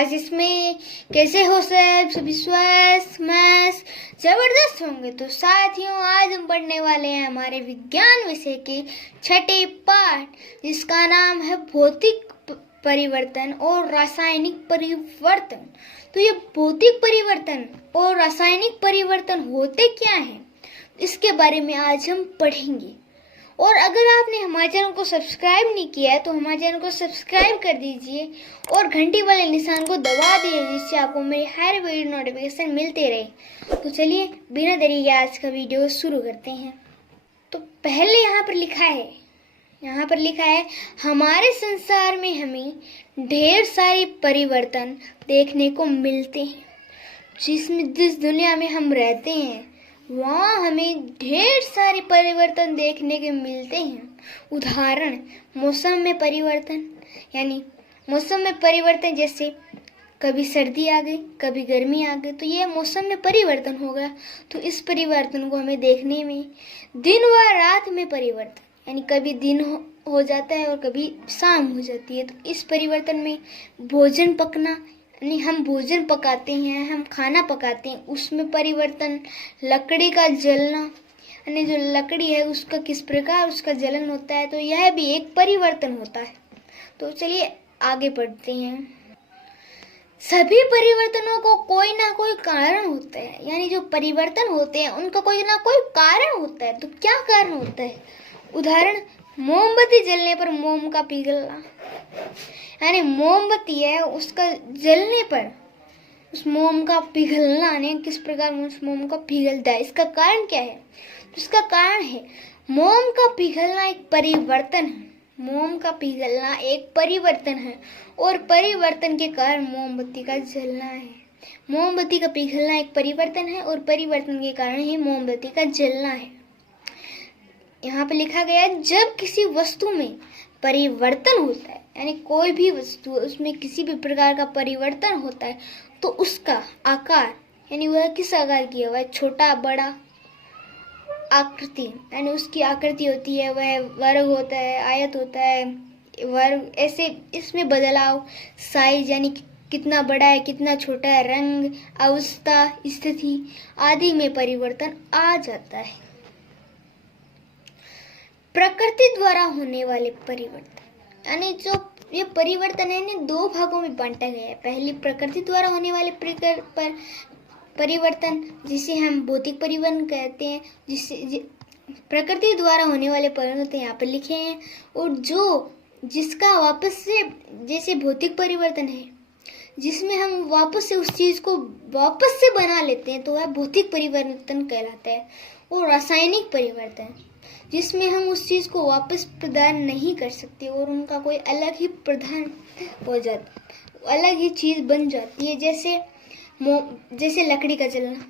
Classes में। कैसे हो सभी स्वस्थ मस्त जबरदस्त होंगे। तो साथियों, आज हम पढ़ने वाले हैं हमारे विज्ञान विषय के छठे पाठ, जिसका नाम है भौतिक परिवर्तन और रासायनिक परिवर्तन। तो ये भौतिक परिवर्तन और रासायनिक परिवर्तन होते क्या हैं, इसके बारे में आज हम पढ़ेंगे। और अगर आपने हमारे चैनल को सब्सक्राइब नहीं किया है तो हमारे चैनल को सब्सक्राइब कर दीजिए और घंटी वाले निशान को दबा दीजिए, जिससे आपको मेरी हर वीडियो नोटिफिकेशन मिलते रहे। तो चलिए बिना देरी के आज का वीडियो शुरू करते हैं। तो पहले यहाँ पर लिखा है हमारे संसार में हमें ढेर सारे परिवर्तन देखने को मिलते हैं। जिस दुनिया में हम रहते हैं वहाँ हमें ढेर सारे परिवर्तन देखने के मिलते हैं। उदाहरण, मौसम में परिवर्तन, यानी मौसम में परिवर्तन, जैसे कभी सर्दी आ गई कभी गर्मी आ गई, तो यह मौसम में परिवर्तन होगा। तो इस परिवर्तन को हमें देखने में दिन व रात में परिवर्तन, यानी कभी दिन हो जाता है और कभी शाम हो जाती है। तो इस परिवर्तन में भोजन पकना, यानी हम भोजन पकाते हैं, हम खाना पकाते हैं, उसमें परिवर्तन। लकड़ी का जलना, यानी जो लकड़ी है उसका किस प्रकार उसका जलन होता है, तो यह भी एक परिवर्तन होता है। तो चलिए आगे बढ़ते हैं। सभी परिवर्तनों को कोई ना कोई कारण होता है, यानी जो परिवर्तन होते हैं उनका कोई ना कोई कारण होता है। तो क्या कारण होता है? उदाहरण, मोमबत्ती जलने पर मोम का पिघलना, यानी मोमबत्ती है उसका जलने पर उस मोम का पिघलना, यानी किस प्रकार उस मोम का पिघलता है। इसका कारण क्या है? तो इसका कारण है मोम का पिघलना एक परिवर्तन है। मोम का पिघलना एक परिवर्तन है और परिवर्तन के कारण मोमबत्ती का जलना है। मोमबत्ती का पिघलना एक परिवर्तन है और परिवर्तन के कारण ही मोमबत्ती का जलना है। यहाँ पे लिखा गया है जब किसी वस्तु में परिवर्तन होता है, यानी कोई भी वस्तु उसमें किसी भी प्रकार का परिवर्तन होता है, तो उसका आकार, यानी वह किस आकार की है, वह छोटा बड़ा, आकृति, यानी उसकी आकृति होती है, वह वर्ग होता है, आयत होता है, वर्ग, ऐसे इसमें बदलाव, साइज, यानी कितना बड़ा है कितना छोटा है, रंग, अवस्था, स्थिति आदि में परिवर्तन आ जाता है। प्रकृति द्वारा होने वाले परिवर्तन, यानी जो ये परिवर्तन है ना दो भागों में बांटा गया है। पहली प्रकृति द्वारा होने वाले परिवर्तन, जिसे हम भौतिक परिवर्तन कहते हैं, जिससे प्रकृति द्वारा होने वाले परिवर्तन यहाँ पर लिखे हैं। और जिसका वापस से, जैसे भौतिक परिवर्तन है जिसमें हम वापस से उस चीज को वापस से बना लेते हैं, तो वह भौतिक परिवर्तन कहलाता है। और रासायनिक परिवर्तन, जिसमें हम उस चीज को वापस प्रदान नहीं कर सकते और उनका कोई अलग ही प्रदान हो जाता, अलग ही चीज बन जाती है। जैसे लकड़ी का जलना,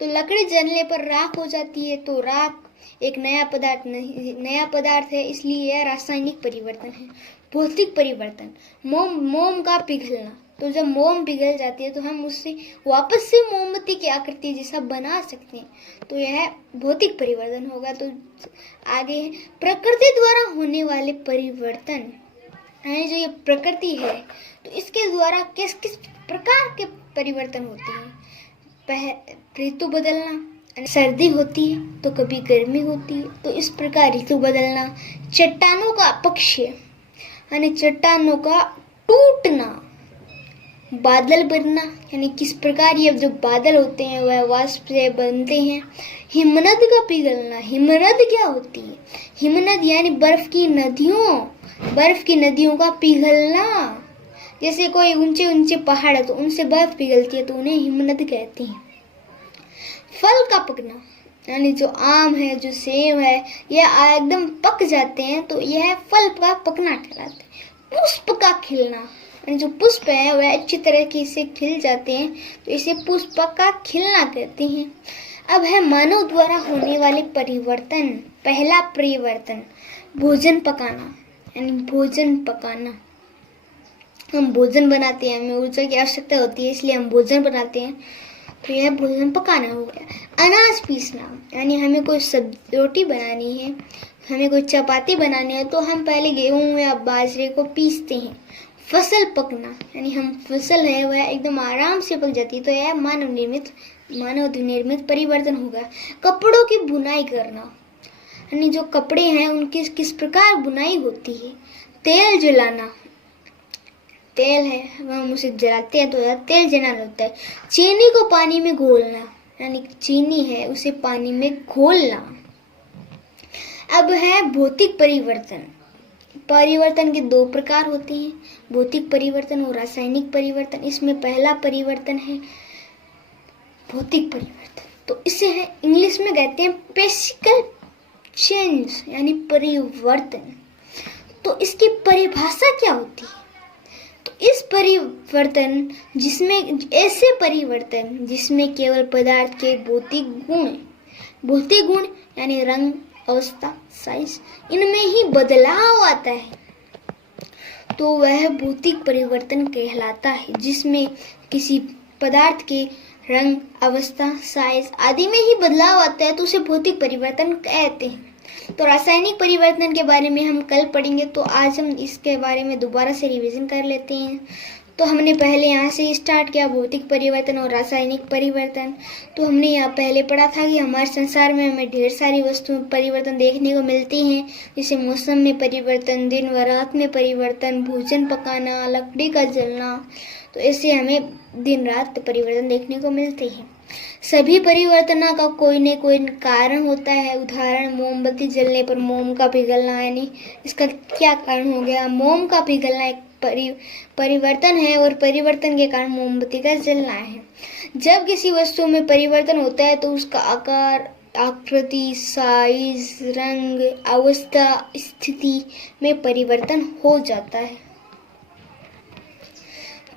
तो लकड़ी जलने पर राख हो जाती है, तो राख एक नया पदार्थ है, इसलिए यह रासायनिक परिवर्तन है। भौतिक परिवर्तन, मोम का पिघलना, तो जब मोम पिघल जाती है तो हम उससे वापस से मोमबत्ती की आकृति जैसा बना सकते हैं, तो यह भौतिक परिवर्तन होगा। तो आगे है प्रकृति द्वारा होने वाले परिवर्तन, यानी जो ये प्रकृति है तो इसके द्वारा किस किस प्रकार के परिवर्तन होते हैं। ऋतु बदलना, सर्दी होती है तो कभी गर्मी होती है, तो इस प्रकार ऋतु बदलना। चट्टानों का अपक्षय, यानी चट्टानों का टूटना। बादल बनना, यानी किस प्रकार ये जो बादल होते हैं वह वाष्प से बनते हैं। हिमनद का पिघलना, हिमनद क्या होती है? हिमनद यानी बर्फ की नदियों का पिघलना। जैसे कोई ऊंचे ऊंचे पहाड़ है तो उनसे बर्फ पिघलती है तो उन्हें हिमनद कहते हैं। फल का पकना, यानी जो आम है, जो सेब है, यह एकदम पक जाते हैं तो यह फल का पकना कहलाता है। पुष्प का खिलना, जो पुष्प है वह अच्छी तरीके से खिल जाते हैं तो इसे पुष्प का खिलना कहते हैं। अब है मानव द्वारा होने वाले परिवर्तन। पहला परिवर्तन, भोजन पकाना, यानी भोजन पकाना। हम भोजन बनाते हैं, हमें ऊर्जा की आवश्यकता होती है इसलिए हम भोजन बनाते हैं, तो यह भोजन पकाना हो गया। अनाज पीसना, यानी हमें कोई रोटी बनानी है, हमें कोई चपाती बनानी है तो हम पहले गेहूं या बाजरे को पीसते हैं। फसल पकना, यानी हम फसल है वह एकदम आराम से पक जाती है, तो यह मानव निर्मित परिवर्तन होगा। कपड़ों की बुनाई करना, यानी जो कपड़े हैं उनकी किस प्रकार बुनाई होती है। तेल जलाना, तेल है वह हम उसे जलाते हैं तो तेल जलाना होता है। चीनी को पानी में घोलना, यानी चीनी है उसे पानी में घोलना। अब है भौतिक परिवर्तन। परिवर्तन के दो प्रकार होते हैं, भौतिक परिवर्तन और रासायनिक परिवर्तन। इसमें पहला परिवर्तन है भौतिक परिवर्तन, तो इसे है इंग्लिश में कहते हैं फिजिकल चेंज, यानी परिवर्तन। तो इसकी परिभाषा क्या होती है? तो इस परिवर्तन ऐसे परिवर्तन जिसमें केवल पदार्थ के भौतिक गुण यानी रंग, अवस्था, साइज, इनमें ही बदलाव आता है, तो वह भौतिक परिवर्तन कहलाता है। जिसमें किसी पदार्थ के रंग, अवस्था, साइज आदि में ही बदलाव आता है तो उसे भौतिक परिवर्तन कहते हैं। तो रासायनिक परिवर्तन के बारे में हम कल पढ़ेंगे, तो आज हम इसके बारे में दोबारा से रिवीजन कर लेते हैं। तो हमने पहले यहाँ से स्टार्ट किया भौतिक परिवर्तन और रासायनिक परिवर्तन। तो हमने यहाँ पहले पढ़ा था कि हमारे संसार में हमें ढेर सारी वस्तुओं में परिवर्तन देखने को मिलती हैं, जैसे मौसम में परिवर्तन, दिन व रात में परिवर्तन, भोजन पकाना, लकड़ी का जलना, तो ऐसे हमें दिन रात परिवर्तन देखने को मिलते हैं। सभी परिवर्तनों का कोई न कोई कारण होता है। उदाहरण, मोमबत्ती जलने पर मोम का पिघलना, यानी इसका क्या कारण हो गया? मोम का पिघलना एक परिवर्तन है और परिवर्तन के कारण मोमबत्ती का जलना है। जब किसी वस्तु में परिवर्तन होता है तो उसका आकार, आकृति, साइज, रंग, अवस्था, स्थिति में परिवर्तन हो जाता है।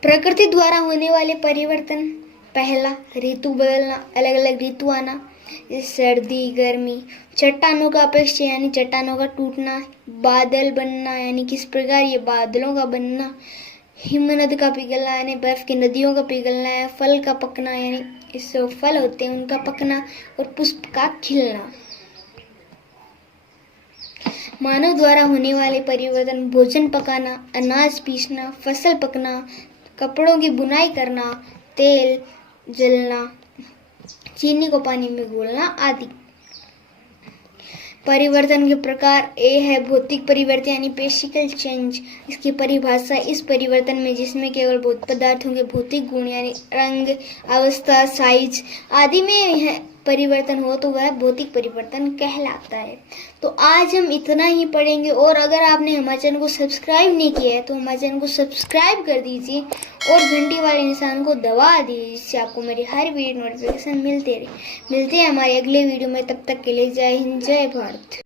प्रकृति द्वारा होने वाले परिवर्तन, पहला ऋतु बदलना, अलग अलग ऋतु आना, जैसे सर्दी, गर्मी, चट्टानों का अपक्षय यानी चट्टानों का टूटना, बादल बनना यानी किस प्रकार ये बादलों का बनना, हिमनद का पिघलना यानी बर्फ की नदियों का पिघलना है, फल का पकना यानी इससे फल होते हैं उनका पकना, और पुष्प का खिलना। मानव द्वारा होने वाले परिवर्तन, भोजन पकाना, अनाज पीसना, फसल पकना, कपड़ों की बुनाई करना, तेल जलना, चीनी को पानी में घोलना आदि। परिवर्तन के प्रकार, ए है भौतिक परिवर्तन यानी फिजिकल चेंज। इसकी परिभाषा, इस परिवर्तन में जिसमें केवल पदार्थों के भौतिक गुण यानी रंग, अवस्था, साइज आदि में परिवर्तन हो तो वह भौतिक परिवर्तन कहलाता है। तो आज हम इतना ही पढ़ेंगे, और अगर आपने हमारे चैनल को सब्सक्राइब नहीं किया है तो हमारे चैनल को सब्सक्राइब कर दीजिए और घंटी वाले निशान को दबा दीजिए, जिससे आपको मेरी हर वीडियो नोटिफिकेशन मिलते हैं हमारे अगले वीडियो में। तब तक के लिए जय हिंद, जय भारत।